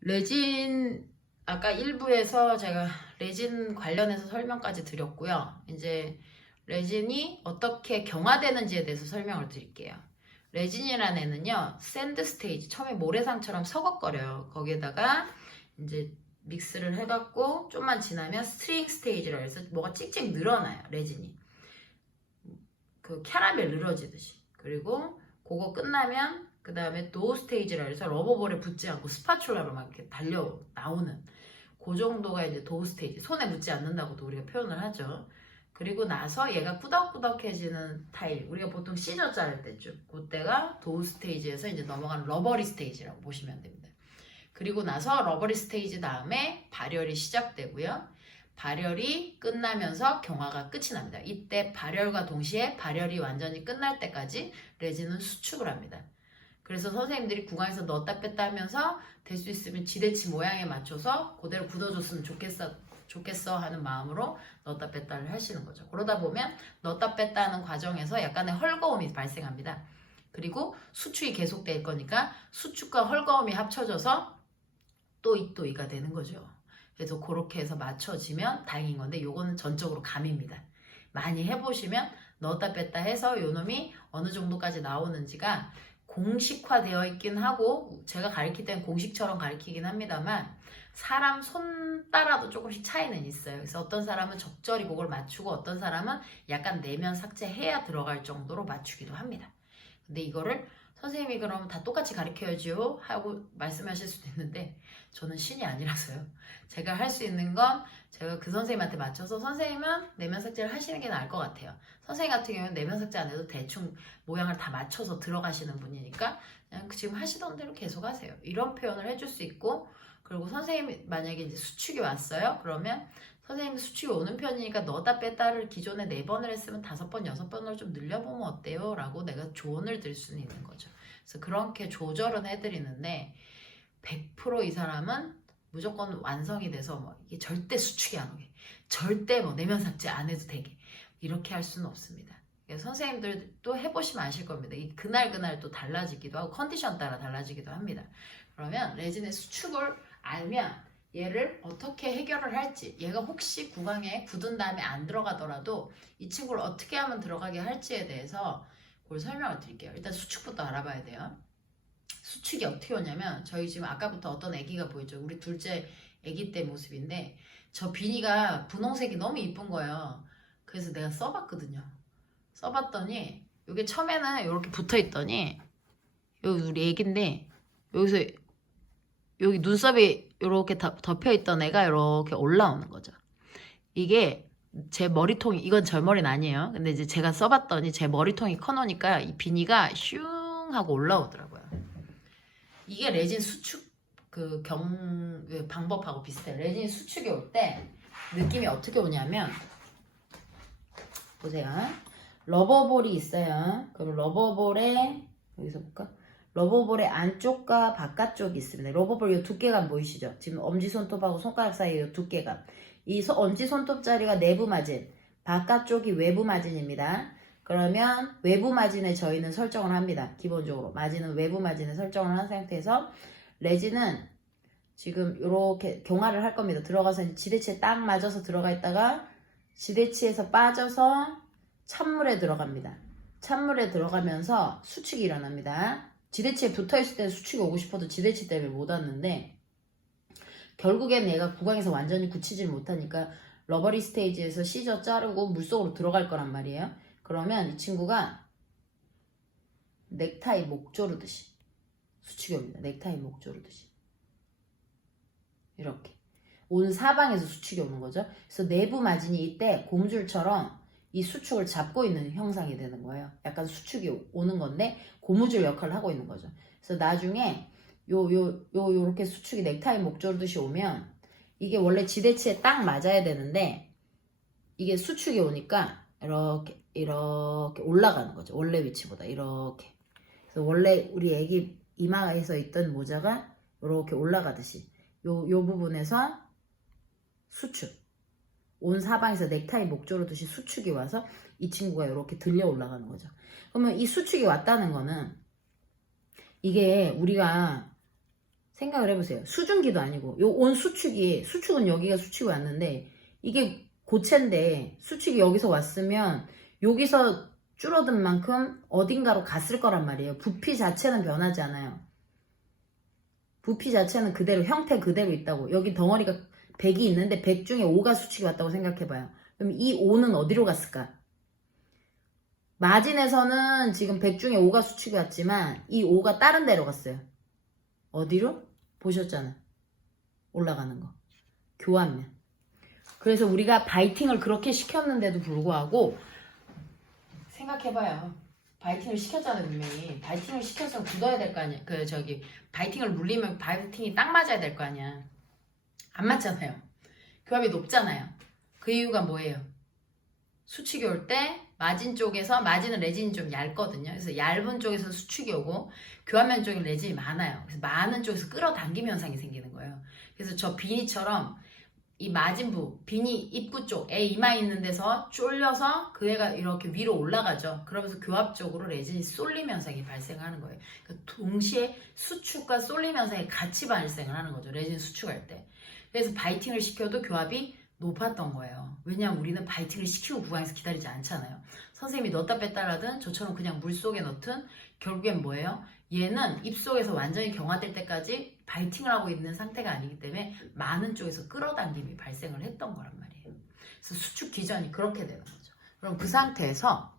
레진 아까 1부에서 제가 레진 관련해서 설명까지 드렸고요. 이제 레진이 어떻게 경화되는지에 대해서 설명을 드릴게요. 레진이라는 애는요, 샌드 스테이지, 처음에 모래상처럼 서걱거려요. 거기에다가 이제 믹스를 해갖고 좀만 지나면 스트링 스테이지라고 해서 뭐가 찍찍 늘어나요, 레진이. 그 캐러멜 늘어지듯이. 그리고 그거 끝나면 그 다음에 도우 스테이지라 해서 러버볼에 붙지 않고 스파츌라로 막 이렇게 달려 나오는 그 정도가 이제 도우 스테이지. 손에 묻지 않는다고도 우리가 표현을 하죠. 그리고 나서 얘가 꾸덕꾸덕해지는 타일. 우리가 보통 시저 자를 때쯤 그때가 도우 스테이지에서 이제 넘어가는 러버리 스테이지라고 보시면 됩니다. 그리고 나서 러버리 스테이지 다음에 발열이 시작되고요. 발열이 끝나면서 경화가 끝이 납니다. 이때 발열과 동시에 발열이 완전히 끝날 때까지 레진은 수축을 합니다. 그래서 선생님들이 구강에서 넣었다 뺐다 하면서 될 수 있으면 지대치 모양에 맞춰서 그대로 굳어줬으면 좋겠어 하는 마음으로 넣었다 뺐다를 하시는 거죠. 그러다 보면 넣었다 뺐다 하는 과정에서 약간의 헐거움이 발생합니다. 그리고 수축이 계속될 거니까 수축과 헐거움이 합쳐져서 또 이가 되는 거죠. 그래서 그렇게 해서 맞춰지면 다행인 건데 요거는 전적으로 감입니다. 많이 해보시면 넣었다 뺐다 해서 요 놈이 어느 정도까지 나오는지가 공식화되어 있긴 하고 제가 가르칠 때는 공식처럼 가르치긴 합니다만 사람 손 따라도 조금씩 차이는 있어요. 그래서 어떤 사람은 적절히 그걸 맞추고 어떤 사람은 약간 내면 삭제해야 들어갈 정도로 맞추기도 합니다. 근데 이거를 선생님이 그럼 다 똑같이 가르쳐야죠 하고 말씀하실 수도 있는데 저는 신이 아니라서요. 제가 할 수 있는 건 제가 그 선생님한테 맞춰서 선생님은 내면 삭제를 하시는 게 나을 것 같아요. 선생님 같은 경우는 내면 삭제 안 해도 대충 모양을 다 맞춰서 들어가시는 분이니까 그냥 지금 하시던 대로 계속 하세요. 이런 표현을 해줄 수 있고 그리고 선생님이 만약에 이제 수축이 왔어요. 그러면 선생님이 수축이 오는 편이니까 넣었다 뺐다를 기존에 4번을 했으면 5번, 6번으로 좀 늘려보면 어때요? 라고 내가 조언을 드릴 수는 있는 거죠. 그래서 그렇게 조절은 해드리는데 100% 이 사람은 무조건 완성이 돼서 뭐 이게 절대 수축이 안 오게 절대 뭐 내면 삭제 안 해도 되게 이렇게 할 수는 없습니다. 선생님들도 해보시면 아실 겁니다. 그날 또 달라지기도 하고 컨디션 따라 달라지기도 합니다. 그러면 레진의 수축을 알면 얘를 어떻게 해결을 할지 얘가 혹시 구강에 굳은 다음에 안 들어가더라도 이 친구를 어떻게 하면 들어가게 할지에 대해서 그걸 설명을 드릴게요. 일단 수축부터 알아봐야 돼요. 수축이 어떻게 오냐면 저희 지금 아까부터 어떤 애기가 보이죠. 우리 둘째 애기 때 모습인데 저 비니가 분홍색이 너무 이쁜 거예요. 그래서 내가 써봤거든요. 써봤더니 이게 처음에는 이렇게 붙어있더니 여기 우리 애기인데 여기서 여기 눈썹이 이렇게 덮여있던 애가 이렇게 올라오는 거죠. 이게 제 머리통이 이건 제 머리는 아니에요. 근데 이제 제가 써봤더니 제 머리통이 커놓으니까 이 비니가 슝 하고 올라오더라고요. 이게 레진 수축 그 방법하고 비슷해요. 레진 수축이 올 때 느낌이 어떻게 오냐면 보세요. 러버볼이 있어요. 그럼 러버볼에 여기서 볼까? 러버볼의 안쪽과 바깥쪽이 있습니다. 러버볼 이 두께감 보이시죠? 지금 엄지손톱하고 손가락 사이에 이 두께감. 이 엄지손톱짜리가 내부 마진, 바깥쪽이 외부 마진입니다. 그러면 외부 마진에 저희는 설정을 합니다. 기본적으로 마진은 외부 마진에 설정을 한 상태에서 레진은 지금 이렇게 경화를 할 겁니다. 들어가서 지대치에 딱 맞아서 들어가 있다가 지대치에서 빠져서 찬물에 들어갑니다. 찬물에 들어가면서 수축이 일어납니다. 지대치에 붙어있을 때는 수축이 오고 싶어도 지대치 때문에 못 왔는데 결국엔 얘가 구강에서 완전히 굳히질 못하니까 러버리 스테이지에서 시저 자르고 물속으로 들어갈 거란 말이에요. 그러면 이 친구가 넥타이 목 조르듯이 수축이 옵니다. 넥타이 목 조르듯이 이렇게 온 사방에서 수축이 오는 거죠. 그래서 내부 마진이 이때 고무줄처럼 이 수축을 잡고 있는 형상이 되는 거예요. 약간 수축이 오는 건데 고무줄 역할을 하고 있는 거죠. 그래서 나중에 요렇게 수축이 넥타이 목 조르듯이 오면 이게 원래 지대치에 딱 맞아야 되는데 이게 수축이 오니까 이렇게 올라가는 거죠. 원래 위치보다 이렇게. 그래서 원래 우리 애기 이마에서 있던 모자가 이렇게 올라가듯이 요 부분에서 수축. 온 사방에서 넥타이 목 조르듯이 수축이 와서 이 친구가 이렇게 들려 올라가는 거죠. 그러면 이 수축이 왔다는 거는 이게 우리가 생각을 해보세요. 수증기도 아니고 요 온 수축은 여기가 수축이 왔는데 이게 고체인데 수축이 여기서 왔으면 여기서 줄어든 만큼 어딘가로 갔을 거란 말이에요. 부피 자체는 변하지 않아요. 부피 자체는 그대로 형태 그대로 있다고. 여기 덩어리가 100이 있는데 100 중에 5가 수축이 왔다고 생각해봐요. 그럼 이 5는 어디로 갔을까? 마진에서는 지금 100 중에 5가 수축이 왔지만 이 5가 다른 데로 갔어요. 어디로? 보셨잖아. 올라가는 거. 교환면. 그래서 우리가 바이팅을 그렇게 시켰는데도 불구하고 생각해봐요. 바이팅을 시켰잖아요, 분명히. 바이팅을 시켜서 굳어야 될 거 아니야. 바이팅을 물리면 바이팅이 딱 맞아야 될 거 아니야. 안 맞잖아요. 교합이 높잖아요. 그 이유가 뭐예요? 수축이 올 때 마진은 레진이 좀 얇거든요. 그래서 얇은 쪽에서 수축이 오고 교합면 쪽에 레진이 많아요. 그래서 많은 쪽에서 끌어당김 현상이 생기는 거예요. 그래서 저 비니처럼 이 마진부, 비니 입구 쪽, 애 이마 있는 데서 쫄려서 그 애가 이렇게 위로 올라가죠. 그러면서 교합 쪽으로 레진이 쏠림 현상이 발생하는 거예요. 그러니까 동시에 수축과 쏠림 현상이 같이 발생을 하는 거죠. 레진 수축할 때. 그래서 바이팅을 시켜도 교합이 높았던 거예요. 왜냐하면 우리는 바이팅을 시키고 구강에서 기다리지 않잖아요. 선생님이 넣었다 뺐다 하든 저처럼 그냥 물속에 넣든 결국엔 뭐예요? 얘는 입속에서 완전히 경화될 때까지 바이팅을 하고 있는 상태가 아니기 때문에 많은 쪽에서 끌어당김이 발생을 했던 거란 말이에요. 그래서 수축 기전이 그렇게 되는 거죠. 그럼 그 상태에서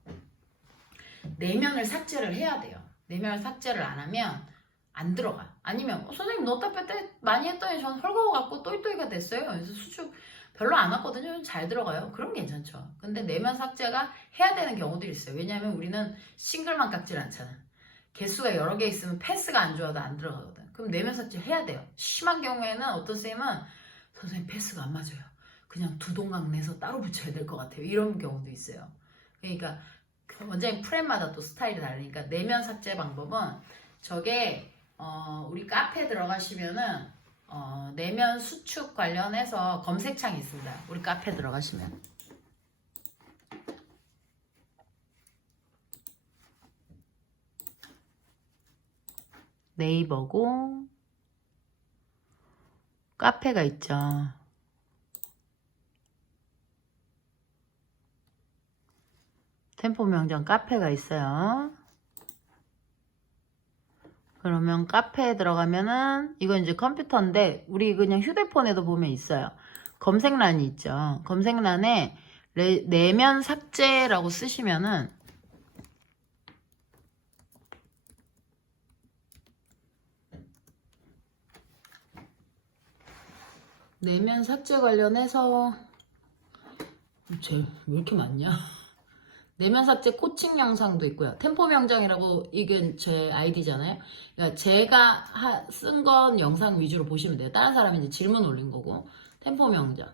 내면을 삭제를 해야 돼요. 내면을 삭제를 안 하면 안 들어가. 아니면 선생님 넣었다 뺐다 많이 했더니 전 헐거워갖고 또이또이가 됐어요. 그래서 수축 별로 안 왔거든요. 잘 들어가요. 그럼 괜찮죠. 근데 내면 삭제가 해야 되는 경우들이 있어요. 왜냐하면 우리는 싱글만 깎질 않잖아. 개수가 여러 개 있으면 패스가 안 좋아도 안 들어가거든. 그럼 내면 삭제 해야 돼요. 심한 경우에는 어떤 쌤은 선생님 패스가 안 맞아요. 그냥 두 동강 내서 따로 붙여야 될 것 같아요. 이런 경우도 있어요. 그러니까 원장님 프랩마다 또 스타일이 다르니까 내면 삭제 방법은 저게 우리 카페에 들어가시면은 내면 수축 관련해서 검색창이 있습니다. 우리 카페 들어가시면 네이버고 카페가 있죠. 템포 명장 카페가 있어요. 그러면 카페에 들어가면은 이건 이제 컴퓨터인데 우리 그냥 휴대폰에도 보면 있어요. 검색란이 있죠. 검색란에 내면 삭제라고 쓰시면은 내면 삭제 관련해서 쟤 왜 이렇게 많냐? 내면 삭제 코칭 영상도 있고요. 템포 명장이라고 이게 제 아이디잖아요. 그러니까 제가 쓴 건 영상 위주로 보시면 돼요. 다른 사람이 이제 질문 올린 거고. 템포 명장.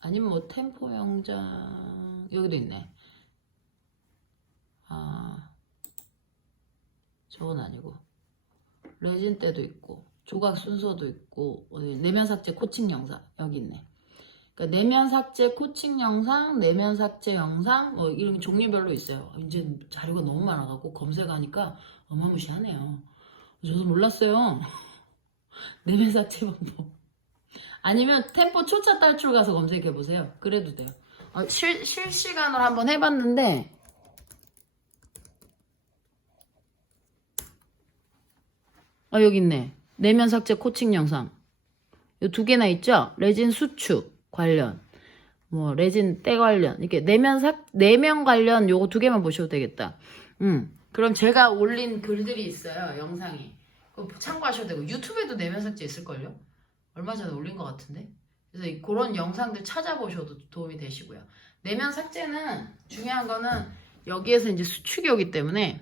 아니면 뭐 템포 명장 여기도 있네. 저건 아니고. 레진 때도 있고 조각 순서도 있고 내면 삭제 코칭 영상 여기 있네. 그러니까 내면 삭제 코칭 영상, 내면 삭제 영상 이런 종류별로 있어요. 이제 자료가 너무 많아갖고 검색하니까 어마무시하네요. 저도 몰랐어요. 내면 삭제 방법. 아니면 템포 초차 탈출 가서 검색해보세요. 그래도 돼요. 실시간으로 한번 해봤는데 여기 있네. 내면 삭제 코칭 영상. 이 두 개나 있죠? 레진 수축 관련, 뭐 레진 때 관련, 이렇게 내면 관련 요거 두 개만 보셔도 되겠다. 그럼 제가 올린 글들이 있어요. 영상이. 그거 참고하셔도 되고 유튜브에도 내면 삭제 있을걸요? 얼마 전에 올린 것 같은데. 그래서 그런 영상들 찾아보셔도 도움이 되시고요. 내면 삭제는 중요한 거는 여기에서 이제 수축이 오기 때문에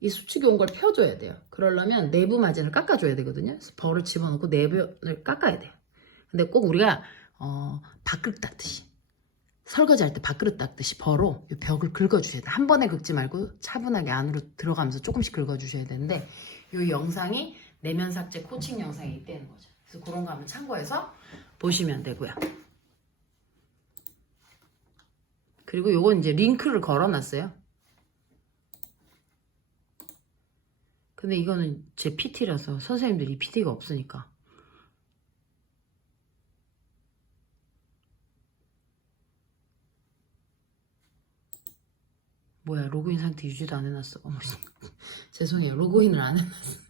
이 수축이 온 걸 펴줘야 돼요. 그러려면 내부 마진을 깎아줘야 되거든요. 그래서 벌을 집어넣고 내부를 깎아야 돼요. 근데 꼭 우리가 밥그릇 닦듯이 설거지 할 때 밥그릇 닦듯이 벌로 이 벽을 긁어주셔야 돼요. 한 번에 긁지 말고 차분하게 안으로 들어가면서 조금씩 긁어주셔야 되는데 이 영상이 내면 삭제 코칭 영상이 있다는 거죠. 그래서 그런 거 한번 참고해서 보시면 되고요. 그리고 요건 이제 링크를 걸어놨어요. 근데 이거는 제 PT라서 선생님들이 PT가 없으니까. 뭐야, 로그인 상태 유지도 안 해놨어. 어머, 죄송해요, 로그인을 안 해놨어.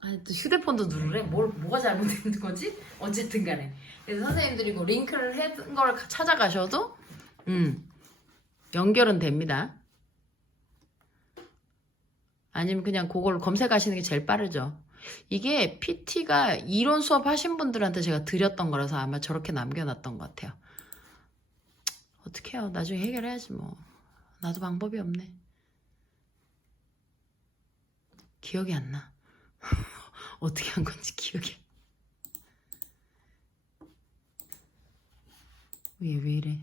아니, 또 휴대폰도 누르래? 뭐가 잘못된 거지? 어쨌든 간에. 그래서 선생님들이 그 링크를 해둔 걸 찾아가셔도 연결은 됩니다. 아니면 그냥 그걸 검색하시는 게 제일 빠르죠. 이게 PT가 이론 수업 하신 분들한테 제가 드렸던 거라서 아마 저렇게 남겨놨던 것 같아요. 어떡해요. 나중에 해결해야지 뭐. 나도 방법이 없네. 기억이 안 나. 어떻게 한 건지 기억이 왜 이래.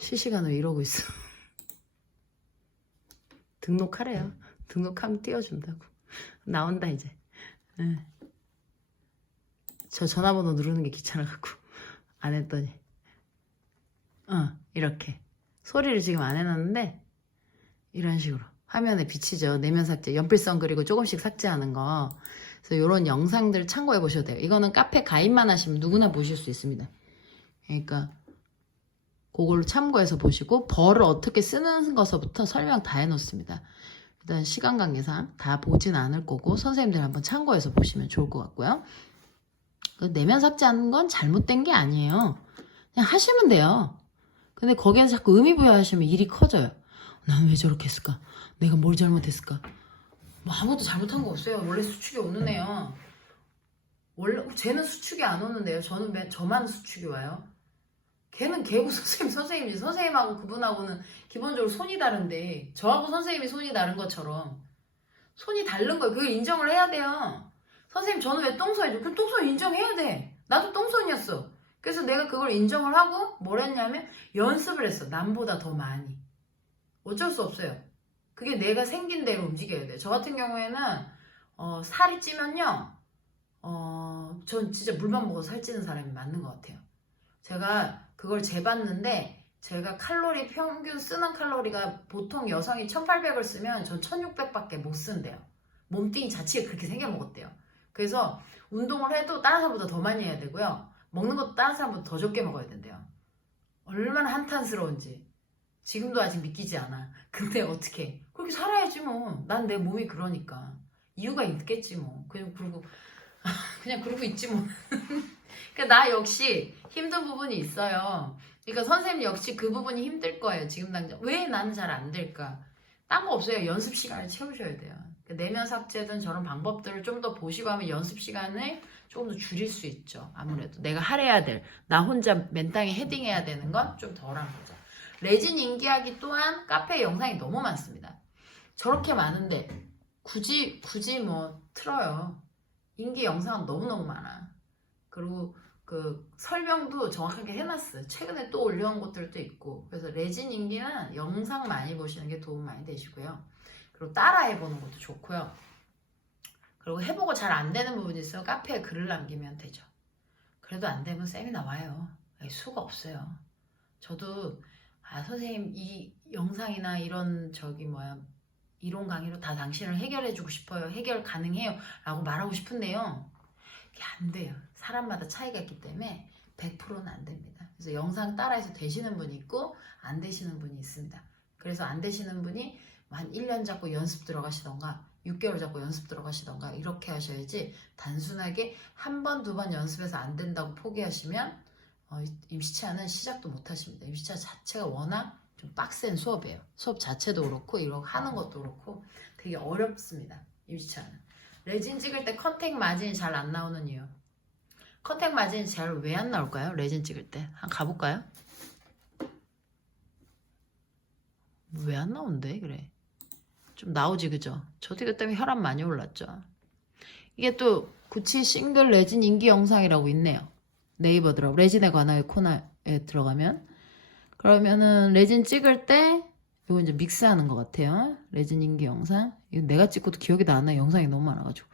실시간으로 이러고 있어. 등록하래요. 등록하면 띄워준다고. 나온다 이제. 네. 저 전화번호 누르는 게 귀찮아갖고 안 했더니 이렇게 소리를 지금 안 해놨는데 이런 식으로 화면에 비치죠. 내면 삭제, 연필선 그리고 조금씩 삭제하는 거. 그래서 이런 영상들 참고해 보셔도 돼요. 이거는 카페 가입만 하시면 누구나 보실 수 있습니다. 그러니까 그걸로 참고해서 보시고 벌을 어떻게 쓰는 것부터 설명 다 해놓습니다. 일단 시간 관계상 다 보진 않을 거고 선생님들 한번 참고해서 보시면 좋을 것 같고요. 내면 삭제하는 건 잘못된 게 아니에요. 그냥 하시면 돼요. 근데 거기에서 자꾸 의미부여하시면 일이 커져요. 나는 왜 저렇게 했을까? 내가 뭘 잘못했을까? 뭐 아무것도 잘못한 거 없어요. 원래 수축이 오는 애요. 원래 쟤는 수축이 안 오는데요. 저만 수축이 와요. 걔는 걔고 선생님이지. 선생님하고 그분하고는 기본적으로 손이 다른데 저하고 선생님이 손이 다른 것처럼 손이 다른 거예요. 그걸 인정을 해야 돼요. 선생님 저는 왜 똥손이죠? 그럼 똥손 인정해야 돼. 나도 똥손이었어. 그래서 내가 그걸 인정을 하고 뭘 했냐면 연습을 했어. 남보다 더 많이. 어쩔 수 없어요. 그게 내가 생긴 대로 움직여야 돼요. 저 같은 경우에는 살이 찌면요. 전 진짜 물만 먹어서 살찌는 사람이 맞는 것 같아요. 제가 그걸 재봤는데 제가 칼로리 평균 쓰는 칼로리가 보통 여성이 1800을 쓰면 전 1600밖에 못 쓴대요. 몸뚱이 자체가 그렇게 생겨먹었대요. 그래서 운동을 해도 다른 사람보다 더 많이 해야 되고요. 먹는 것도 다른 사람보다 더 적게 먹어야 된대요. 얼마나 한탄스러운지 지금도 아직 믿기지 않아. 근데 어떻게 그렇게 살아야지 뭐. 난 내 몸이 그러니까 이유가 있겠지 뭐. 그리고 그냥 그러고 있지 뭐. 그러니까 나 역시 힘든 부분이 있어요. 그러니까 선생님 역시 그 부분이 힘들 거예요. 지금 당장 왜 나는 잘 안 될까? 딴 거 없어요. 연습 시간을 채우셔야 돼요. 내면 삭제든 저런 방법들을 좀 더 보시고 하면 연습 시간을 조금 더 줄일 수 있죠. 아무래도 내가 할애해야 될, 나 혼자 맨땅에 헤딩해야 되는 건 좀 덜한 거죠. 레진 인기하기 또한 카페에 영상이 너무 많습니다. 저렇게 많은데 굳이 뭐 틀어요. 인기 영상은 너무너무 많아. 그리고 그 설명도 정확하게 해놨어요. 최근에 또 올려온 것들도 있고. 그래서 레진 인기는 영상 많이 보시는 게 도움 많이 되시고요. 그리고 따라 해보는 것도 좋고요. 그리고 해보고 잘 안 되는 부분이 있어요. 카페에 글을 남기면 되죠. 그래도 안 되면 세미나 와요. 수가 없어요. 저도 선생님 이 영상이나 이런 이론 강의로 다 당신을 해결해주고 싶어요. 해결 가능해요. 라고 말하고 싶은데요. 그게 안 돼요. 사람마다 차이가 있기 때문에 100%는 안 됩니다. 그래서 영상 따라해서 되시는 분이 있고 안 되시는 분이 있습니다. 그래서 안 되시는 분이 한 1년 잡고 연습 들어가시던가 6개월 잡고 연습 들어가시던가 이렇게 하셔야지 단순하게 한 번, 두 번 연습해서 안 된다고 포기하시면 임시치아는 시작도 못 하십니다. 임시치아 자체가 워낙 좀 빡센 수업이에요. 수업 자체도 그렇고 이렇게 하는 것도 그렇고 되게 어렵습니다. 임시치아는. 레진 찍을 때 컨택 마진이 잘 안 나오는 이유. 컨택 마진이 잘 왜 안 나올까요? 레진 찍을 때. 한번 가볼까요? 왜 안 나온대 그래. 좀 나오지 그죠? 저도 이것 때문에 혈압 많이 올랐죠. 이게 또 구치 싱글 레진 인기 영상이라고 있네요. 네이버 들어 레진에 관한 코너에 들어가면 그러면은 레진 찍을 때 이거 이제 믹스하는 것 같아요. 레진 인기 영상. 이거 내가 찍고도 기억이 안 나. 영상이 너무 많아가지고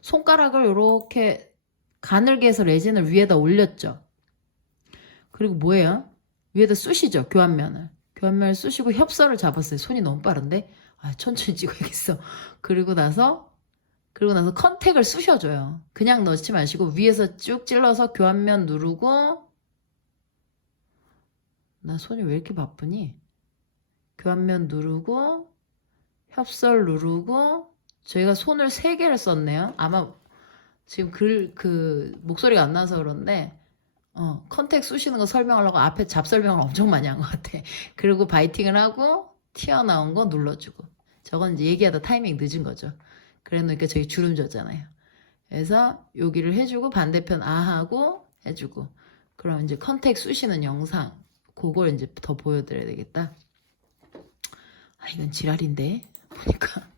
손가락을 이렇게 가늘게 해서 레진을 위에다 올렸죠. 그리고 뭐예요? 위에다 쑤시죠. 교환면을. 교환면을 쑤시고 협설을 잡았어요. 손이 너무 빠른데? 아, 천천히 찍어야겠어. 그리고 나서 컨택을 쑤셔줘요. 그냥 넣지 마시고 위에서 쭉 찔러서 교환면 누르고, 나 손이 왜 이렇게 바쁘니? 교환면 누르고 협설 누르고, 저희가 손을 3개를 썼네요. 아마 지금 목소리가 안 나서 그런데 컨택 쑤시는 거 설명하려고 앞에 잡설명을 엄청 많이 한 것 같아. 그리고 바이팅을 하고 튀어나온 거 눌러주고. 저건 이제 얘기하다 타이밍 늦은 거죠. 그러니까 저기 주름 졌잖아요. 그래서 여기를 해주고 반대편 하고 해주고. 그럼 이제 컨택 쑤시는 영상 그걸 이제 더 보여드려야 되겠다. 아, 이건 지랄인데 보니까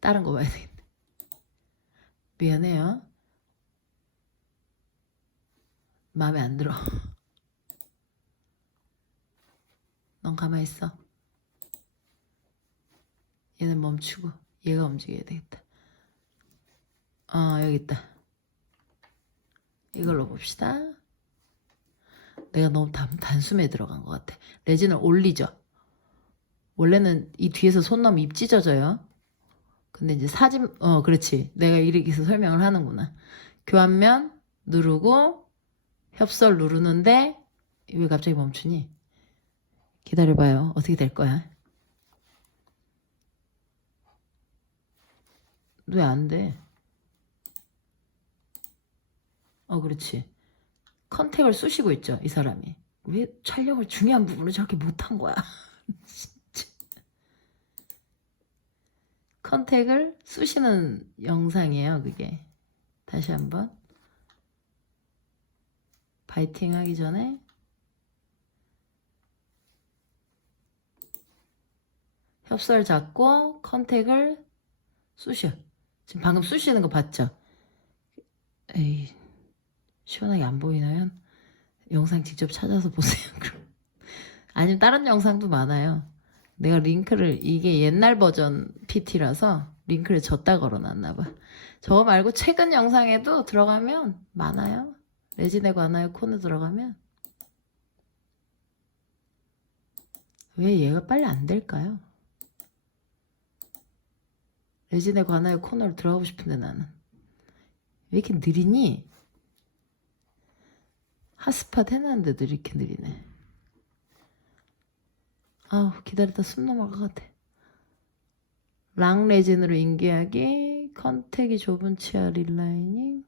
다른 거 봐야 되겠네. 미안해요. 마음에 안 들어. 넌 가만히 있어. 얘는 멈추고 얘가 움직여야 되겠다. 여기 있다. 이걸로 봅시다. 내가 너무 단숨에 들어간 것 같아. 레진을 올리죠. 원래는 이 뒤에서 손 넣으면 입 찢어져요. 근데 이제 그렇지. 내가 이렇게 해서 설명을 하는구나. 교환면 누르고 협설 누르는데 왜 갑자기 멈추니? 기다려봐요. 어떻게 될 거야? 왜 안 돼? 그렇지. 컨택을 쑤시고 있죠, 이 사람이. 왜 촬영을 중요한 부분을 저렇게 못한 거야? 진짜. 컨택을 쑤시는 영상이에요, 그게. 다시 한번. 바이팅 하기 전에 협설 잡고 컨택을 쑤셔. 지금 방금 쑤시는 거 봤죠? 에이, 시원하게 안 보이나요? 영상 직접 찾아서 보세요. 아니면 다른 영상도 많아요. 내가 이게 옛날 버전 PT라서 링크를 줬다 걸어놨나봐. 저거 말고 최근 영상에도 들어가면 많아요. 레진에 관하여 코너 들어가면. 왜 얘가 빨리 안 될까요? 레진에 관하여 코너를 들어가고 싶은데 나는. 왜 이렇게 느리니? 핫스팟 해놨는데도 이렇게 느리네. 기다리다 숨 넘어갈 것 같아. 랑 레진으로 인계하기, 컨택이 좁은 치아 릴라이닝.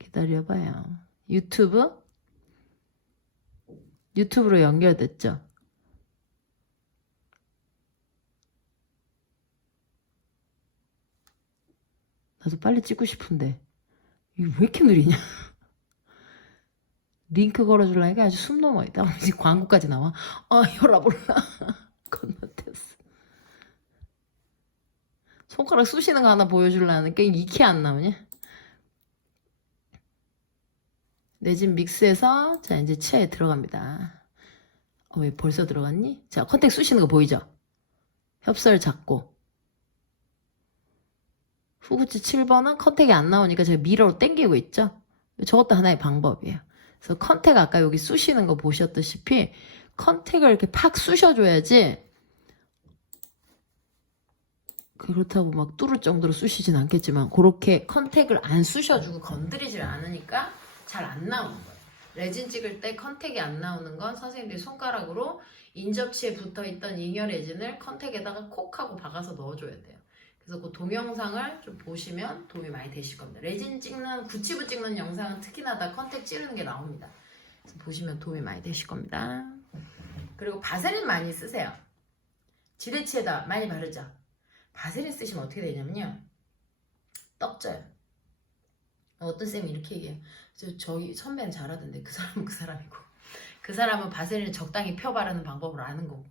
기다려봐요. 유튜브로 연결됐죠? 나도 빨리 찍고 싶은데 이게 왜 이렇게 느리냐? 링크 걸어주려니까 아주 숨 넘어있다. 지금 광고까지 나와. 혈압올라. 건너뛰었어. 손가락 쑤시는 거 하나 보여주려니까 이게 안 나오냐? 레진 믹스해서 자 이제 치아에 들어갑니다. 왜 벌써 들어갔니? 자 컨택 쑤시는 거 보이죠? 협설 잡고 후구치 7번은 컨택이 안 나오니까 제가 미러로 당기고 있죠? 저것도 하나의 방법이에요. 그래서 컨택 아까 여기 쑤시는 거 보셨다시피 컨택을 이렇게 팍 쑤셔줘야지 그렇다고 막 뚫을 정도로 쑤시진 않겠지만 그렇게 컨택을 안 쑤셔주고 건드리질 않으니까 잘 안 나오는 거예요. 레진 찍을 때 컨택이 안 나오는 건 선생님들이 손가락으로 인접치에 붙어있던 잉여 레진을 컨택에다가 콕 하고 박아서 넣어줘야 돼요. 그래서 그 동영상을 좀 보시면 도움이 많이 되실 겁니다. 레진 찍는, 구치부 찍는 영상은 특히나 다 컨택 찌르는 게 나옵니다. 그래서 보시면 도움이 많이 되실 겁니다. 그리고 바세린 많이 쓰세요. 지대치에다 많이 바르죠. 바세린 쓰시면 어떻게 되냐면요. 떡져요. 어떤 쌤이 이렇게 얘기해요. 저희 선배는 잘하던데 그 사람은 그 사람이고 그 사람은 바세린을 적당히 펴 바르는 방법을 아는 거고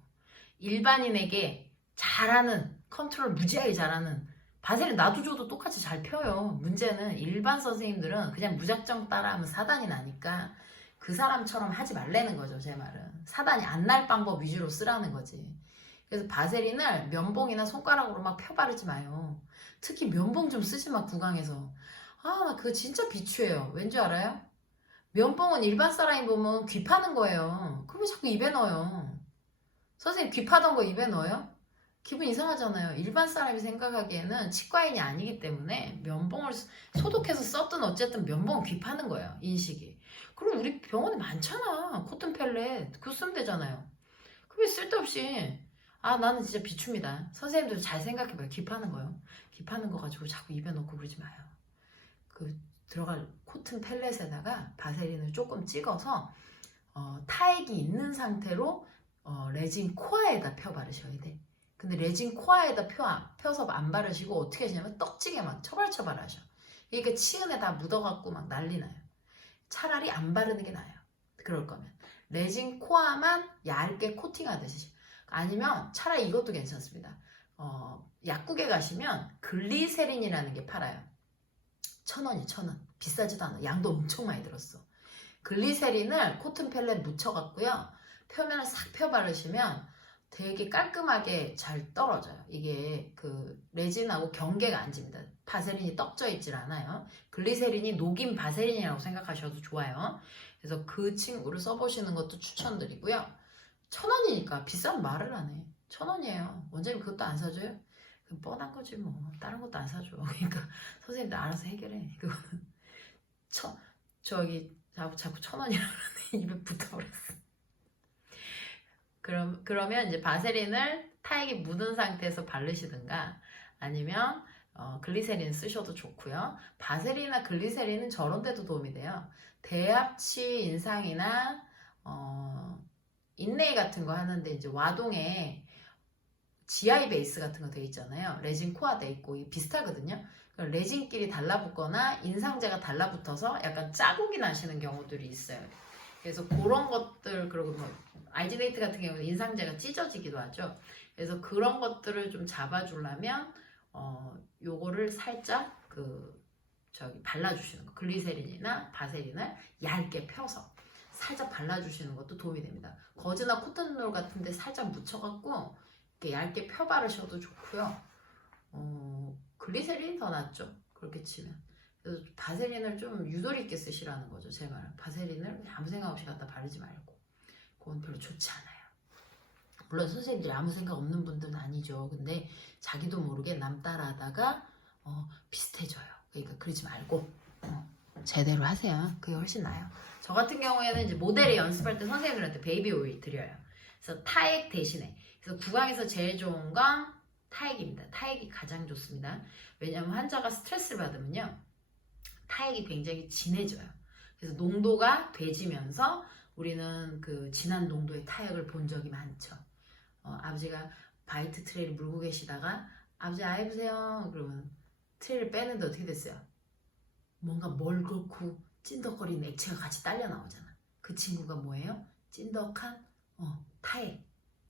일반인에게 잘하는 컨트롤 무지하게 잘하는 바세린 나도 줘도 똑같이 잘 펴요. 문제는 일반 선생님들은 그냥 무작정 따라하면 사단이 나니까 그 사람처럼 하지 말라는 거죠. 제 말은 사단이 안 날 방법 위주로 쓰라는 거지. 그래서 바세린을 면봉이나 손가락으로 막 펴 바르지 마요. 특히 면봉 좀 쓰지 마. 구강에서 아, 나 그거 진짜 비추해요. 왠지 알아요? 면봉은 일반 사람이 보면 귀 파는 거예요. 그럼 왜 자꾸 입에 넣어요? 선생님 귀 파던 거 입에 넣어요? 기분 이상하잖아요. 일반 사람이 생각하기에는 치과인이 아니기 때문에 면봉을 소독해서 썼든 어쨌든 면봉은 귀 파는 거예요. 인식이. 그럼 우리 병원에 많잖아. 코튼 펠렛. 그거 쓰면 되잖아요. 그게 쓸데없이. 아, 나는 진짜 비춥니다. 선생님들 잘 생각해봐요. 귀 파는 거요. 귀 파는 거 가지고 자꾸 입에 넣고 그러지 마요. 그 들어갈 코튼 펠렛에다가 바세린을 조금 찍어서 타액이 있는 상태로 레진 코아에다 펴 바르셔야 돼. 근데 레진 코아에다 펴서 안 바르시고 어떻게 하시냐면 떡지게 막 처발처발 하셔. 그러니까 치은에 다 묻어갖고 막 난리 나요. 차라리 안 바르는 게 나아요. 그럴 거면 레진 코아만 얇게 코팅하듯이. 아니면 차라리 이것도 괜찮습니다. 약국에 가시면 글리세린이라는 게 팔아요. 1,000원이에요. 1,000원. 비싸지도 않아. 양도 엄청 많이 들었어. 글리세린을 코튼 펠렛 묻혀갖고요. 표면을 싹 펴 바르시면 되게 깔끔하게 잘 떨어져요. 이게 그 레진하고 경계가 안 집니다. 바세린이 떡져 있질 않아요. 글리세린이 녹인 바세린이라고 생각하셔도 좋아요. 그래서 그 친구를 써보시는 것도 추천드리고요. 1,000원이니까 비싼 말을 안 해. 1,000원이에요. 원장님 그것도 안 사줘요? 뻔한 거지 뭐. 다른 것도 안 사줘. 그러니까 선생님들 알아서 해결해. 그거는 저기 자꾸 1,000원이라고 입에 붙어버렸어. 그러면 이제 바세린을 타액이 묻은 상태에서 바르시든가 아니면 글리세린 쓰셔도 좋고요. 바세린이나 글리세린은 저런 데도 도움이 돼요. 대합치 인상이나 인레이 같은 거 하는데 이제 와동에 GI 베이스 같은 거 돼 있잖아요. 레진 코아 돼 있고 비슷하거든요. 레진끼리 달라붙거나 인상제가 달라붙어서 약간 자국이 나시는 경우들이 있어요. 그래서 그런 것들, 그리고 뭐 알지네이트 같은 경우는 인상제가 찢어지기도 하죠. 그래서 그런 것들을 좀 잡아주려면 요거를 살짝 발라주시는 거, 글리세린이나 바세린을 얇게 펴서 살짝 발라주시는 것도 도움이 됩니다. 거즈나 코튼롤 같은데 살짝 묻혀갖고 이렇게 얇게 펴 바르셔도 좋고요. 글리세린이 더 낫죠. 그렇게 치면. 그래서 바세린을 좀 유도리 있게 쓰시라는 거죠. 제 말은. 바세린을 아무 생각 없이 갖다 바르지 말고. 그건 별로 좋지 않아요. 물론 선생님들이 아무 생각 없는 분들은 아니죠. 근데 자기도 모르게 남 따라하다가 비슷해져요. 그러니까 그러지 말고 제대로 하세요. 그게 훨씬 나아요. 저 같은 경우에는 이제 모델이 연습할 때 선생님들한테 베이비 오일 드려요. 그래서 타액 대신에. 그래서 구강에서 제일 좋은 건 타액입니다. 타액이 가장 좋습니다. 왜냐하면 환자가 스트레스를 받으면요. 타액이 굉장히 진해져요. 그래서 농도가 돼지면서 우리는 그 진한 농도의 타액을 본 적이 많죠. 아버지가 바이트 트레이를 물고 계시다가 아버지 아 해보세요. 그러면 트레이를 빼는데 어떻게 됐어요? 뭔가 멀겋고 찐덕거리는 액체가 같이 딸려 나오잖아. 그 친구가 뭐예요? 찐덕한 타액.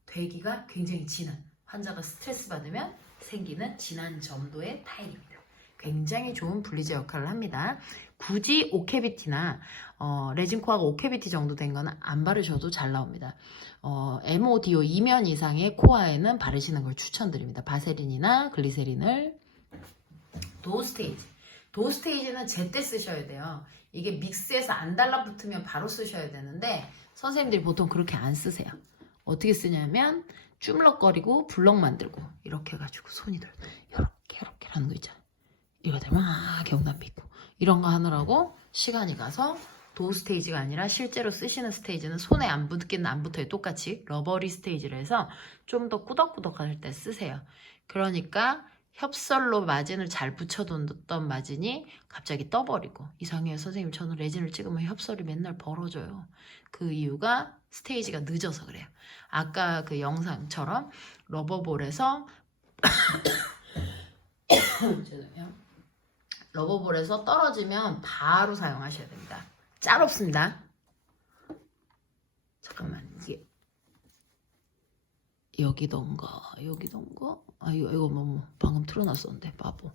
되기가 굉장히 진한. 환자가 스트레스 받으면 생기는 진한 점도의 타액입니다. 굉장히 좋은 분리제 역할을 합니다. 굳이 오케비티나 레진 코아가 오케비티 정도 된 거는 안 바르셔도 잘 나옵니다. MODO 2면 이상의 코아에는 바르시는 걸 추천드립니다. 바세린이나 글리세린을. 도스테이지. 도스테이지는 제때 쓰셔야 돼요. 이게 믹스해서 안 달라붙으면 바로 쓰셔야 되는데 선생님들이 보통 그렇게 안 쓰세요. 어떻게 쓰냐면 쭈물럭거리고 블럭 만들고 이렇게 해가지고 손이들 이렇게 하는 거 있잖아요. 이거 막 경단 빗고 이런 거 하느라고 시간이 가서 도 스테이지가 아니라 실제로 쓰시는 스테이지는 손에 안 붙기는 안 붙어요. 똑같이 러버리 스테이지를 해서 좀 더 꾸덕꾸덕할 때 쓰세요. 그러니까 협설로 마진을 잘 붙여뒀던 마진이 갑자기 떠버리고 이상해요. 선생님 저는 레진을 찍으면 협설이 맨날 벌어져요. 그 이유가 스테이지가 늦어서 그래요. 아까 그 영상처럼 러버볼에서 죄송해요. 러버볼에서 떨어지면 바로 사용하셔야 됩니다. 짤 없습니다. 잠깐만 이게 여기던가 아 이거 뭐 방금 틀어놨었는데 바보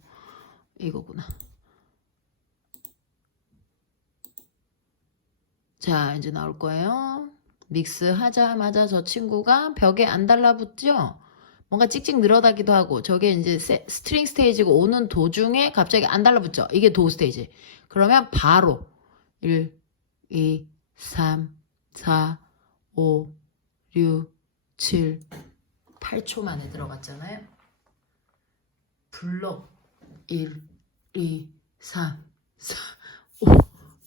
이거구나. 자 이제 나올 거예요. 믹스 하자마자 저 친구가 벽에 안 달라붙죠? 뭔가 찍찍 늘어나기도 하고 저게 이제 스트링 스테이지고 오는 도중에 갑자기 안 달라붙죠. 이게 도우 스테이지. 그러면 바로 1, 2, 3, 4, 5, 6, 7, 8초 만에 들어갔잖아요. 블록 1, 2, 3, 4, 5,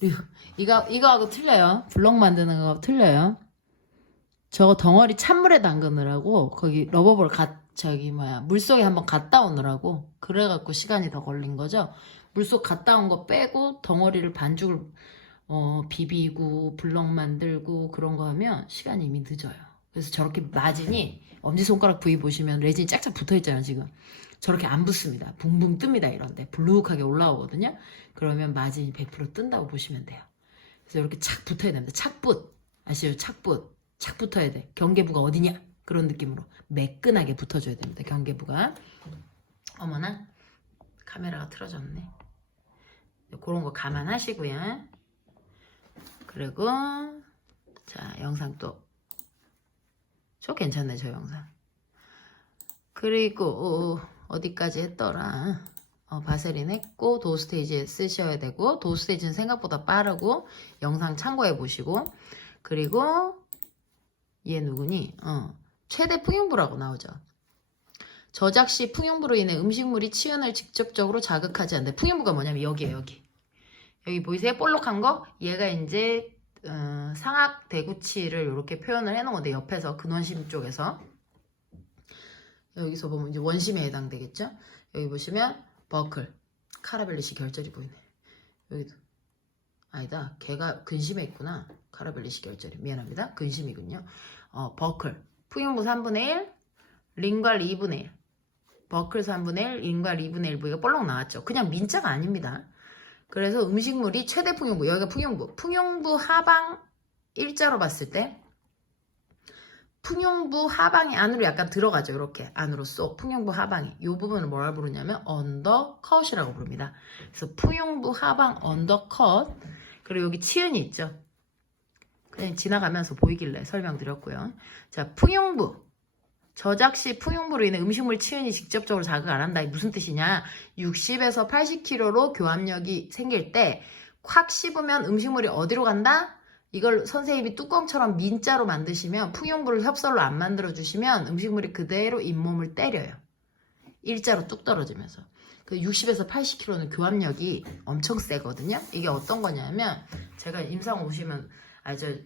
6 이거하고 틀려요. 블록 만드는 거하고 틀려요. 저거 덩어리 찬물에 담그느라고 거기 러버볼 물속에 한번 갔다 오느라고 그래갖고 시간이 더 걸린 거죠. 물속 갔다 온 거 빼고 덩어리를 반죽을 비비고 블럭 만들고 그런 거 하면 시간이 이미 늦어요. 그래서 저렇게 마진이 엄지손가락 부위 보시면 레진이 짝짝 붙어있잖아요. 지금 저렇게 안 붙습니다. 붕붕 뜹니다. 이런데 블룩하게 올라오거든요. 그러면 마진이 100% 뜬다고 보시면 돼요. 그래서 이렇게 착 붙어야 됩니다. 착붙 아시죠? 착붙 착 붙어야 돼. 경계부가 어디냐? 그런 느낌으로 매끈하게 붙어줘야 됩니다. 경계부가. 어머나 카메라가 틀어졌네. 그런 거 감안하시고요. 그리고 자 영상 또 저 괜찮네. 저 영상. 그리고 어디까지 했더라. 바세린 했고 도우 스테이지에 쓰셔야 되고 도우 스테이지는 생각보다 빠르고 영상 참고해 보시고 그리고 얘 누구니? 최대 풍용부라고 나오죠. 저작 시 풍용부로 인해 음식물이 치은을 직접적으로 자극하지 않는다. 풍용부가 뭐냐면 여기에요. 여기 보이세요? 볼록한 거? 얘가 이제 상악 대구치를 이렇게 표현을 해놓은 건데 옆에서 근원심 쪽에서 여기서 보면 이제 원심에 해당되겠죠? 여기 보시면 버클 카라벨리시 결절이 보이네. 여기도 아니다. 걔가 근심에 있구나. 카라벨리시 결절이 미안합니다. 근심이군요. 버클 풍용부 3분의 1 링괄 2분의 1 버클 3분의 1 링괄 2분의 1 부위가 볼록 나왔죠. 그냥 민자가 아닙니다. 그래서 음식물이 최대 풍용부 여기가 풍용부 하방 일자로 봤을 때 풍용부 하방이 안으로 약간 들어가죠. 이렇게 안으로 쏙 풍용부 하방이 이 부분을 뭐라 부르냐면 언더컷이라고 부릅니다. 그래서 풍용부 하방 언더컷 그리고 여기 치은이 있죠. 그냥 지나가면서 보이길래 설명드렸고요. 자, 풍용부 저작 시 풍용부로 인해 음식물 치은이 직접적으로 자극 안 한다. 무슨 뜻이냐? 60에서 80kg로 교합력이 생길 때 콱 씹으면 음식물이 어디로 간다? 이걸 선생님이 뚜껑처럼 민자로 만드시면 풍용부를 협설로 안 만들어주시면 음식물이 그대로 잇몸을 때려요. 일자로 뚝 떨어지면서. 그 60에서 80kg는 교합력이 엄청 세거든요. 이게 어떤 거냐면 제가 임상 오시면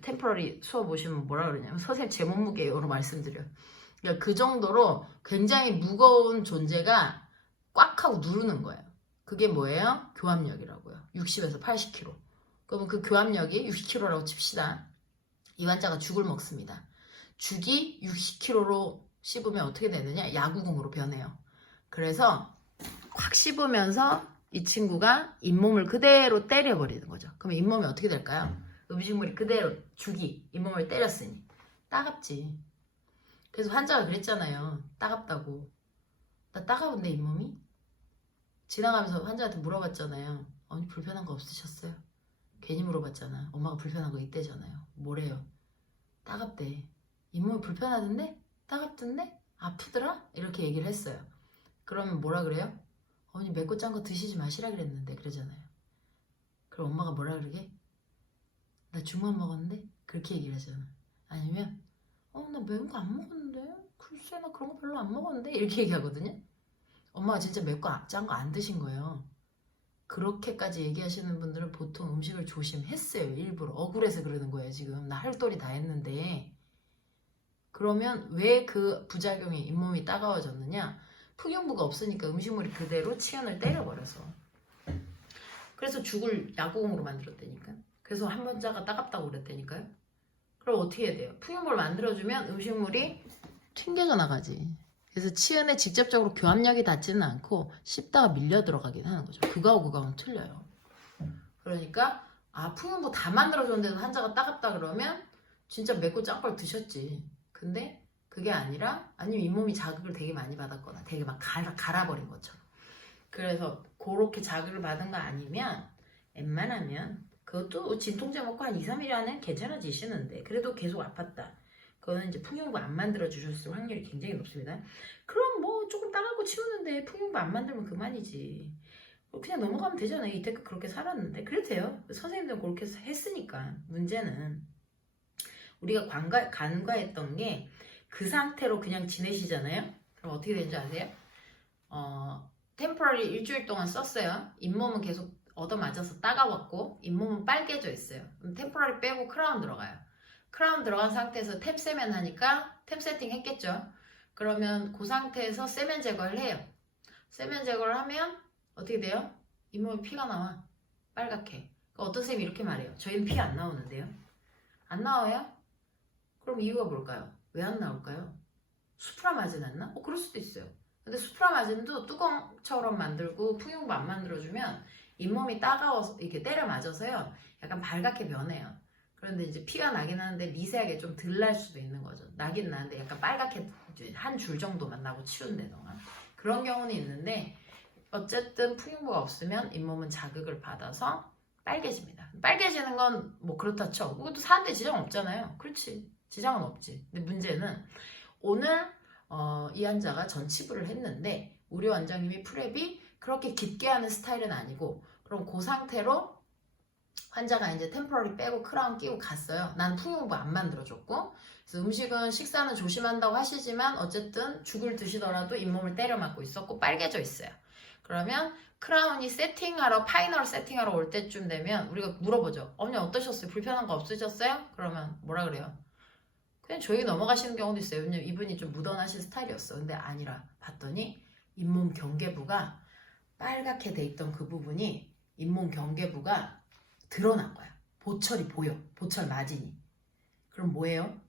템포러리 수업 오시면 뭐라 그러냐면 선생님 제 몸무게로 말씀드려요. 그러니까 그 정도로 굉장히 무거운 존재가 꽉 하고 누르는 거예요. 그게 뭐예요? 교합력이라고요. 60에서 80kg. 그러면 그 교합력이 60kg라고 칩시다. 이 환자가 죽을 먹습니다. 죽이 60kg로 씹으면 어떻게 되느냐? 야구공으로 변해요. 그래서 확 씹으면서 이 친구가 잇몸을 그대로 때려버리는 거죠. 그러면 잇몸이 어떻게 될까요? 음식물이 그대로 죽이 잇몸을 때렸으니 따갑지. 그래서 환자가 그랬잖아요. 따갑다고. 나 따가운데 잇몸이? 지나가면서 환자한테 물어봤잖아요. 언니 불편한 거 없으셨어요? 괜히 물어봤잖아. 엄마가 불편한 거 있대잖아요. 뭐래요? 따갑대. 잇몸이 불편하던데? 따갑던데? 아프더라? 이렇게 얘기를 했어요. 그러면 뭐라 그래요? 언니 맵고 짠 거 드시지 마시라 그랬는데 그러잖아요. 그럼 엄마가 뭐라 그러게? 나 죽만 먹었는데? 그렇게 얘기를 하잖아. 아니면 나 매운 거 안 먹었는데? 글쎄 나 그런 거 별로 안 먹었는데? 이렇게 얘기하거든요. 엄마가 진짜 맵고 짠 거 안 드신 거예요. 그렇게까지 얘기하시는 분들은 보통 음식을 조심했어요. 일부러. 억울해서 그러는 거예요. 지금 나 할 도리 다 했는데. 그러면 왜 그 부작용이 잇몸이 따가워졌느냐? 풍용부가 없으니까 음식물이 그대로 치은을 때려버려서. 그래서 죽을 야구공으로 만들었다니까. 그래서 한 번자가 따갑다고 그랬다니까요. 그럼 어떻게 해야 돼요? 풍용부를 만들어주면 음식물이 튕겨져 나가지. 그래서 치은에 직접적으로 교합력이 닿지는 않고 씹다가 밀려 들어가긴 하는 거죠. 그거하고는 틀려요. 그러니까 풍용부 다 만들어줬는데도 환자가 따갑다 그러면 진짜 맵고 짠 걸 드셨지. 근데 그게 아니라 아니면 잇몸이 자극을 되게 많이 받았거나 되게 막 갈아버린 것처럼. 그래서 그렇게 자극을 받은 거 아니면 웬만하면 그것도 진통제 먹고 한 2, 3일 안에 괜찮아지시는데 그래도 계속 아팠다. 그거는 이제 풍용부 안 만들어 주셨을 확률이 굉장히 높습니다. 그럼 뭐 조금 따가고 치우는데 풍용부 안 만들면 그만이지. 그냥 넘어가면 되잖아요. 이때껏 그렇게 살았는데. 그래도 돼요. 선생님들은 그렇게 했으니까. 문제는 우리가 간과했던 게 그 상태로 그냥 지내시잖아요. 그럼 어떻게 되는지 아세요? 템포러리 일주일 동안 썼어요. 잇몸은 계속 얻어맞아서 따가웠고 잇몸은 빨개져 있어요. 그럼 템포러리 빼고 크라운 들어가요. 크라운 들어간 상태에서 템 세면 하니까 템 세팅 했겠죠. 그러면 그 상태에서 세면 제거를 해요. 세면 제거를 하면 어떻게 돼요? 잇몸에 피가 나와. 빨갛게. 어떤 선생님이 이렇게 말해요. 저희는 피 안 나오는데요. 안 나와요? 그럼 이유가 뭘까요? 왜 안 나올까요? 수프라마진 안 나? 그럴 수도 있어요. 근데 수프라마진도 뚜껑처럼 만들고 풍용부 안 만들어주면 잇몸이 따가워서 이렇게 때려 맞아서요. 약간 발갛게 변해요. 그런데 이제 피가 나긴 하는데 미세하게 좀 덜 날 수도 있는 거죠. 나긴 나는데 약간 빨갛게 한 줄 정도만 나고 치우는 동안. 그런 경우는 있는데 어쨌든 풍용부가 없으면 잇몸은 자극을 받아서 빨개집니다. 빨개지는 건 뭐 그렇다 쳐. 그것도 사는데 지장 없잖아요. 그렇지. 지장은 없지. 근데 문제는 오늘 이 환자가 전치부를 했는데 우리 원장님이 프랩이 그렇게 깊게 하는 스타일은 아니고 그럼 그 상태로 환자가 이제 템포러리 빼고 크라운 끼고 갔어요. 난 풍용부 안 만들어줬고 그래서 음식은 식사는 조심한다고 하시지만 어쨌든 죽을 드시더라도 잇몸을 때려 맞고 있었고 빨개져 있어요. 그러면 크라운이 세팅하러 파이널 세팅하러 올 때쯤 되면 우리가 물어보죠. 어머니 어떠셨어요? 불편한 거 없으셨어요? 그러면 뭐라 그래요? 그냥 조용히 넘어가시는 경우도 있어요. 왜냐면 이분이 좀 무던하신 스타일이었어. 근데 아니라 봤더니 잇몸 경계부가 빨갛게 돼 있던 그 부분이 잇몸 경계부가 드러난 거야. 보철이 보여. 보철 마진이. 그럼 뭐예요?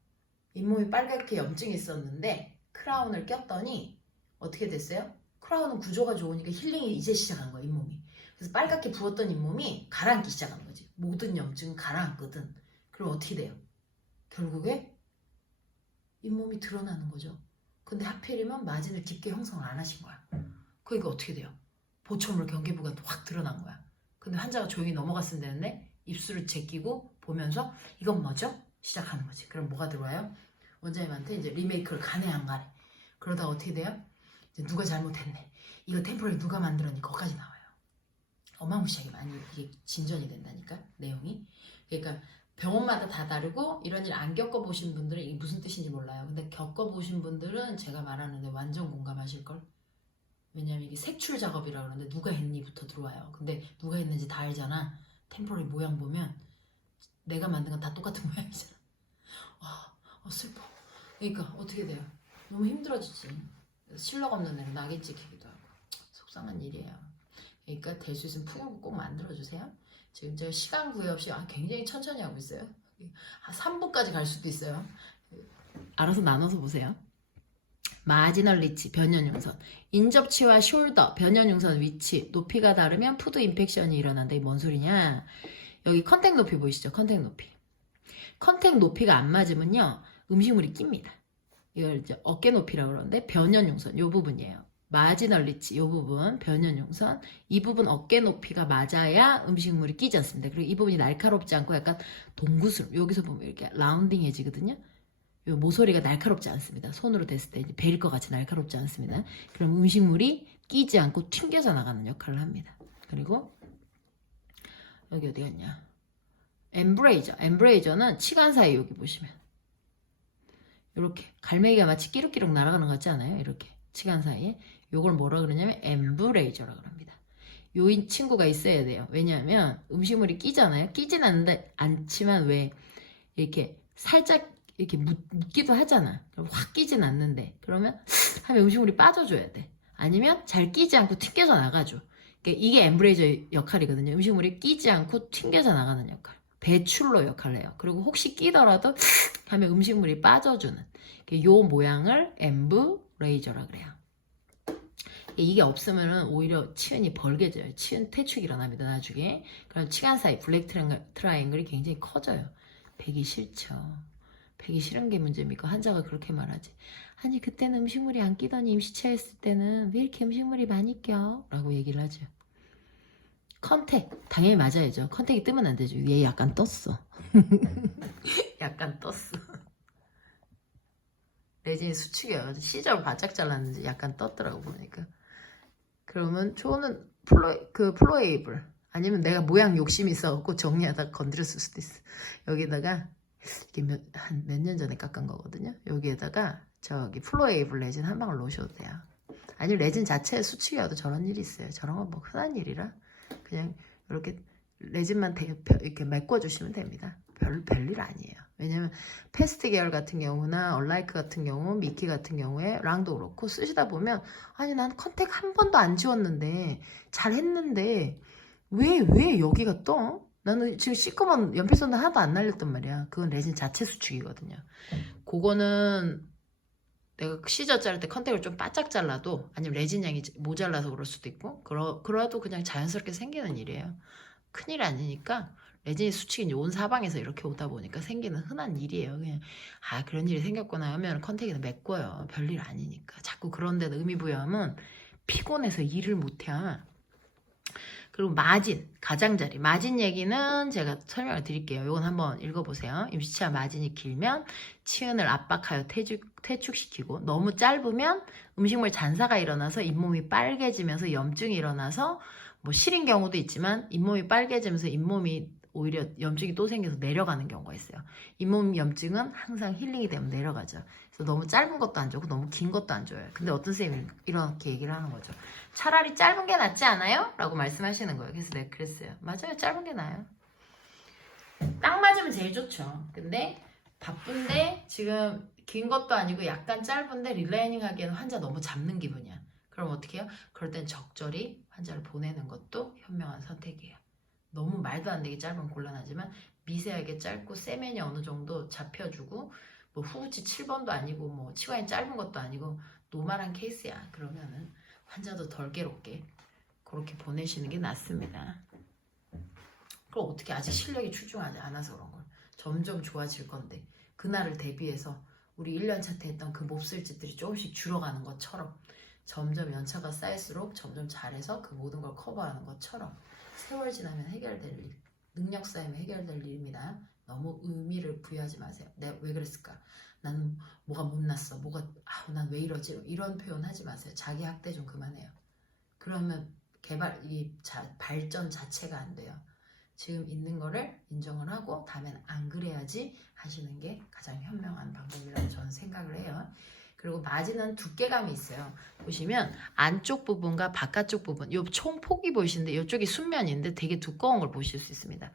잇몸이 빨갛게 염증이 있었는데 크라운을 꼈더니 어떻게 됐어요? 크라운은 구조가 좋으니까 힐링이 이제 시작한 거야. 잇몸이. 그래서 빨갛게 부었던 잇몸이 가라앉기 시작하는 거지. 모든 염증은 가라앉거든. 그럼 어떻게 돼요? 결국에 잇몸이 드러나는 거죠. 근데 하필이면 마진을 깊게 형성을 안 하신 거야. 그러니까 어떻게 돼요? 보철물 경계부가 확 드러난 거야. 근데 환자가 조용히 넘어갔으면 되는데 입술을 제끼고 보면서 이건 뭐죠? 시작하는 거지. 그럼 뭐가 들어와요? 원장님한테 이제 리메이크를 가네 안 가네. 그러다 어떻게 돼요? 이제 누가 잘못했네. 이거 템포를 누가 만들었니? 거기까지 나와요. 어마무시하게 많이 이게 진전이 된다니까 내용이. 그러니까 병원마다 다 다르고 이런 일 안 겪어보신 분들은 이게 무슨 뜻인지 몰라요. 근데 겪어보신 분들은 제가 말하는데 완전 공감하실걸. 왜냐면 이게 색출 작업이라 그러는데 누가 했니부터 들어와요. 근데 누가 했는지 다 알잖아. 템포러리 모양 보면 내가 만든 건 다 똑같은 모양이잖아. 슬퍼. 그러니까 어떻게 돼요? 너무 힘들어지지. 실력 없는 애는 낙인 찍히기도 하고 속상한 일이에요. 그러니까 될 수 있으면 풍요부 꼭 만들어주세요. 지금 제가 시간 구애 없이 굉장히 천천히 하고 있어요. 한 3분까지 갈 수도 있어요. 알아서 나눠서 보세요. 마지널 리치, 변연흉선. 인접치와 숄더, 변연흉선 위치, 높이가 다르면 푸드 인펙션이 일어난다. 이게 뭔 소리냐? 여기 컨택 높이 보이시죠? 컨택 높이. 컨택 높이가 안 맞으면요. 음식물이 낍니다. 이걸 이제 어깨 높이라고 그러는데 변연흉선, 요 부분이에요. 마지널 리치, 이 부분, 변연흉선, 이 부분 어깨 높이가 맞아야 음식물이 끼지 않습니다. 그리고 이 부분이 날카롭지 않고 약간 동구스름, 여기서 보면 이렇게 라운딩해지거든요. 이 모서리가 날카롭지 않습니다. 손으로 댔을 때 베일 것 같이 날카롭지 않습니다. 그럼 음식물이 끼지 않고 튕겨져 나가는 역할을 합니다. 그리고 여기 어디 갔냐? 엠브레이저, 엠브레이저는 치간 사이 여기 보시면 이렇게 갈매기가 마치 끼룩끼룩 날아가는 것 같지 않아요? 이렇게 치간 사이에 요걸 뭐라 그러냐면 엠브레이저라고 합니다. 요 친구가 있어야 돼요. 왜냐하면 음식물이 끼잖아요. 끼진 않지만 왜 이렇게 살짝 이렇게 묻기도 하잖아. 그럼 확 끼진 않는데 그러면 하면 음식물이 빠져줘야 돼. 아니면 잘 끼지 않고 튕겨져 나가죠. 그러니까 이게 엠브레이저 역할이거든요. 음식물이 끼지 않고 튕겨져 나가는 역할. 배출로 역할을 해요. 그리고 혹시 끼더라도 하면 음식물이 빠져주는 요 모양을 엠브레이저라 그래요. 이게 없으면 오히려 치은이 벌게져요. 치은 퇴축이 일어납니다. 나중에. 그럼 치간 사이 블랙 트라이앵글이 굉장히 커져요. 배기 싫죠. 배기 싫은 게 문제입니까? 환자가 그렇게 말하지. 아니 그때는 음식물이 안 끼더니 임시체했을 때는 왜 이렇게 음식물이 많이 껴? 라고 얘기를 하죠. 컨택 당연히 맞아야죠. 컨택이 뜨면 안 되죠. 얘 약간 떴어. 약간 떴어. 레진이 수축이어가지고 시접을 바짝 잘랐는지 약간 떴더라고 보니까. 그러면 저는 플로에이블 아니면 내가 모양 욕심이 있어갖고 정리하다 건드렸을 수도 있어. 여기다가 이게 한 몇 년 전에 깎은 거거든요. 여기에다가 저기 플로에이블 레진 한 방울 넣으셔도 돼요. 아니면 레진 자체에 수축이어도 저런 일이 있어요. 저런 건 뭐 흔한 일이라 그냥 이렇게 레진만 이렇게 메꿔주시면 됩니다. 별일 아니에요. 왜냐면 패스트 계열 같은 경우나 얼라이크 같은 경우, 미키 같은 경우에 랑도 그렇고 쓰시다 보면 아니 난 컨택 한 번도 안 지웠는데 잘했는데 왜 여기가 떠? 나는 지금 시커먼 연필선도 하나도 안 날렸단 말이야. 그건 레진 자체 수축이거든요. 그거는 내가 시저 자를 때 컨택을 좀 바짝 잘라도 아니면 레진 양이 모자라서 그럴 수도 있고 그래도 그냥 자연스럽게 생기는 일이에요. 큰일 아니니까 레진이 수축이 온 사방에서 이렇게 오다 보니까 생기는 흔한 일이에요. 그냥 그런 일이 생겼구나 하면 컨택이 메꿔요. 별일 아니니까. 자꾸 그런 데다 의미 부여하면 피곤해서 일을 못해. 그리고 마진, 가장자리. 마진 얘기는 제가 설명을 드릴게요. 이건 한번 읽어보세요. 임시치아 마진이 길면 치은을 압박하여 퇴축시키고 너무 짧으면 음식물 잔사가 일어나서 잇몸이 빨개지면서 염증이 일어나서 뭐 실인 경우도 있지만 잇몸이 빨개지면서 잇몸이 오히려 염증이 또 생겨서 내려가는 경우가 있어요. 잇몸 염증은 항상 힐링이 되면 내려가죠. 그래서 너무 짧은 것도 안 좋고 너무 긴 것도 안 좋아요. 근데 어떤 선생님이 이렇게 얘기를 하는 거죠. 차라리 짧은 게 낫지 않아요? 라고 말씀하시는 거예요. 그래서 내가 그랬어요. 맞아요. 짧은 게 나아요. 딱 맞으면 제일 좋죠. 근데 바쁜데 지금 긴 것도 아니고 약간 짧은데 릴라이닝 하기에는 환자 너무 잡는 기분이야. 그럼 어떻게 해요? 그럴 땐 적절히 환자를 보내는 것도 현명한 선택이에요. 너무 말도 안 되게 짧으면 곤란하지만 미세하게 짧고 세면이 어느 정도 잡혀주고 뭐 후구치 7번도 아니고 뭐 치과인 짧은 것도 아니고 노멀한 케이스야. 그러면은 환자도 덜 괴롭게 그렇게 보내시는 게 낫습니다. 그럼 어떻게 아직 실력이 출중하지 않아서 그런 걸. 점점 좋아질 건데 그날을 대비해서 우리 1년차 때 했던 그 몹쓸 짓들이 조금씩 줄어가는 것처럼 점점 연차가 쌓일수록 점점 잘해서 그 모든 걸 커버하는 것처럼 세월 지나면 해결될 일, 능력 쌓이면 해결될 일입니다. 너무 의미를 부여하지 마세요. 내가 왜 그랬을까? 나는 뭐가 못났어. 난 왜 이러지? 이런 표현 하지 마세요. 자기 학대 좀 그만해요. 그러면 발전 자체가 안 돼요. 지금 있는 거를 인정을 하고 다음엔 안 그래야지 하시는 게 가장 현명한 방법이라고 저는 생각을 해요. 그리고 마진은 두께감이 있어요. 보시면 안쪽 부분과 바깥쪽 부분, 이 총 폭이 보이시는데 이쪽이 순면인데 되게 두꺼운 걸 보실 수 있습니다.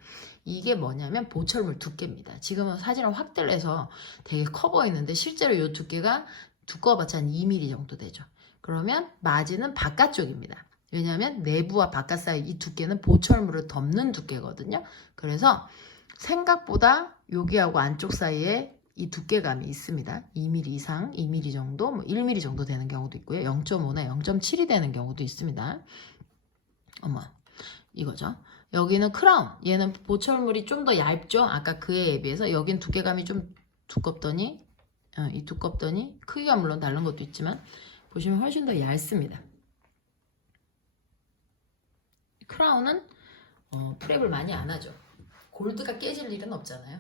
이게 뭐냐면 보철물 두께입니다. 지금은 사진을 확대를 해서 되게 커 보이는데 실제로 이 두께가 두꺼워봤자 한 2mm 정도 되죠. 그러면 마진은 바깥쪽입니다. 왜냐하면 내부와 바깥 사이 이 두께는 보철물을 덮는 두께거든요. 그래서 생각보다 여기하고 안쪽 사이에 이 두께감이 있습니다. 2mm 이상, 2mm 정도, 뭐 1mm 정도 되는 경우도 있고요. 0.5나 0.7이 되는 경우도 있습니다. 이거죠. 여기는 크라운. 얘는 보철물이 좀 더 얇죠. 아까 그에 비해서 여긴 두께감이 좀 두껍더니 크기가 물론 다른 것도 있지만 보시면 훨씬 더 얇습니다. 크라운은 프랩을 많이 안 하죠. 골드가 깨질 일은 없잖아요.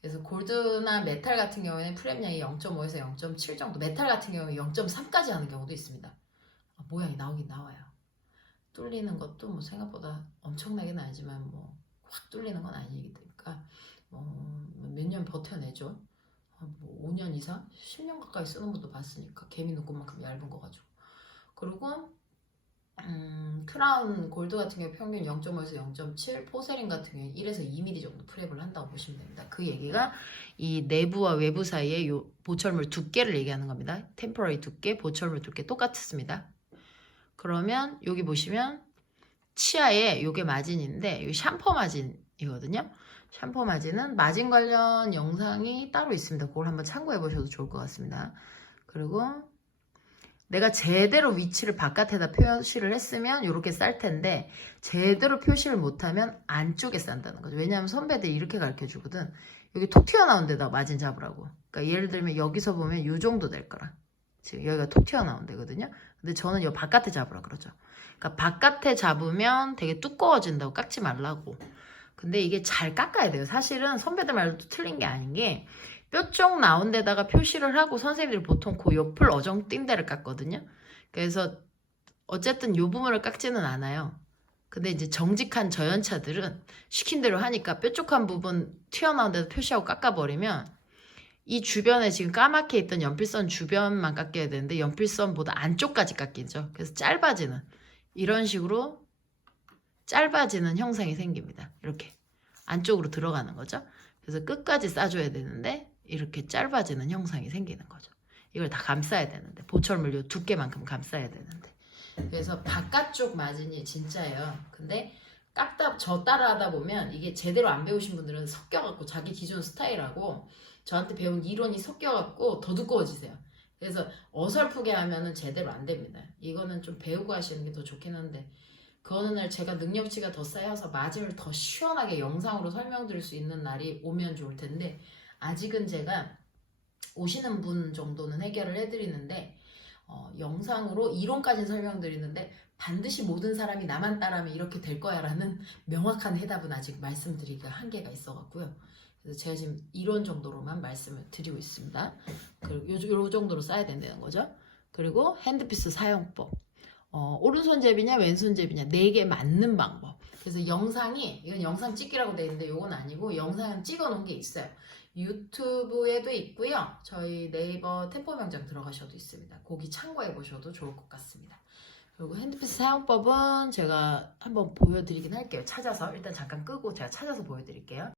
그래서 골드나 메탈 같은 경우에는 프랩량이 0.5에서 0.7 정도, 메탈 같은 경우에 0.3까지 하는 경우도 있습니다. 모양이 나오긴 나와요. 뚫리는 것도 뭐 생각보다 엄청나게는 아니지만 뭐 확 뚫리는 건 아니니까 몇 년 버텨내죠. 뭐 5년 이상, 10년 가까이 쓰는 것도 봤으니까 개미 눈곱만큼 얇은 거 가지고. 그리고 크라운 골드 같은 경우 평균 0.5에서 0.7, 포세린 같은 경우 1에서 2mm 정도 프랩을 한다고 보시면 됩니다. 그 얘기가 이 내부와 외부 사이의 요 보철물 두께를 얘기하는 겁니다. 템포러리 두께, 보철물 두께 똑같습니다. 그러면 여기 보시면 치아에 요게 마진인데 요 샴푸 마진이거든요. 샴푸 마진은 마진 관련 영상이 따로 있습니다. 그걸 한번 참고해 보셔도 좋을 것 같습니다. 그리고 내가 제대로 위치를 바깥에다 표시를 했으면 이렇게 쌀 텐데 제대로 표시를 못하면 안쪽에 싼다는 거죠. 왜냐하면 선배들이 이렇게 가르쳐 주거든. 여기 톡 튀어나온 데다 마진 잡으라고. 그러니까 예를 들면 여기서 보면 이 정도 될 거라. 지금 여기가 톡 튀어나온 데거든요. 근데 저는 이 바깥에 잡으라 그러죠. 그러니까 바깥에 잡으면 되게 두꺼워진다고 깎지 말라고. 근데 이게 잘 깎아야 돼요. 사실은 선배들 말도 틀린 게 아닌 게 뼈 쪽 나온 데다가 표시를 하고 선생님들이 보통 그 옆을 어정띵 데를 깎거든요. 그래서 어쨌든 요 부분을 깎지는 않아요. 근데 이제 정직한 저연차들은 시킨 대로 하니까 뾰족한 부분 튀어나온 데도 표시하고 깎아버리면 이 주변에 지금 까맣게 있던 연필선 주변만 깎여야 되는데 연필선보다 안쪽까지 깎이죠. 그래서 짧아지는 이런 식으로 짧아지는 형상이 생깁니다. 이렇게 안쪽으로 들어가는 거죠. 그래서 끝까지 싸줘야 되는데 이렇게 짧아지는 형상이 생기는 거죠. 이걸 다 감싸야 되는데 보철물 요 두께만큼 감싸야 되는데 그래서 바깥쪽 마진이 진짜예요. 근데 깎다 저 따라 하다 보면 이게 제대로 안 배우신 분들은 섞여갖고 자기 기존 스타일하고 저한테 배운 이론이 섞여갖고 더 두꺼워지세요. 그래서 어설프게 하면은 제대로 안 됩니다. 이거는 좀 배우고 하시는 게 더 좋긴 한데 그 어느 날 제가 능력치가 더 쌓여서 마진을 더 시원하게 영상으로 설명드릴 수 있는 날이 오면 좋을 텐데 아직은 제가 오시는 분 정도는 해결을 해드리는데 영상으로 이론까지는 설명드리는데 반드시 모든 사람이 나만 따라하면 이렇게 될 거야 라는 명확한 해답은 아직 말씀드리기가 한계가 있어갖고요. 그래서 제가 지금 이론 정도로만 말씀을 드리고 있습니다. 그리고 요 정도로 써야 된다는 거죠. 그리고 핸드피스 사용법. 오른손 제비냐 왼손 제비냐 4개 맞는 방법. 그래서 이건 영상 찍기라고 되어 있는데 이건 아니고 영상은 찍어 놓은 게 있어요. 유튜브에도 있고요. 저희 네이버 템포 명장 들어가셔도 있습니다. 거기 참고해 보셔도 좋을 것 같습니다. 그리고 핸드피스 사용법은 제가 한번 보여드리긴 할게요. 찾아서 일단 잠깐 끄고 제가 찾아서 보여드릴게요.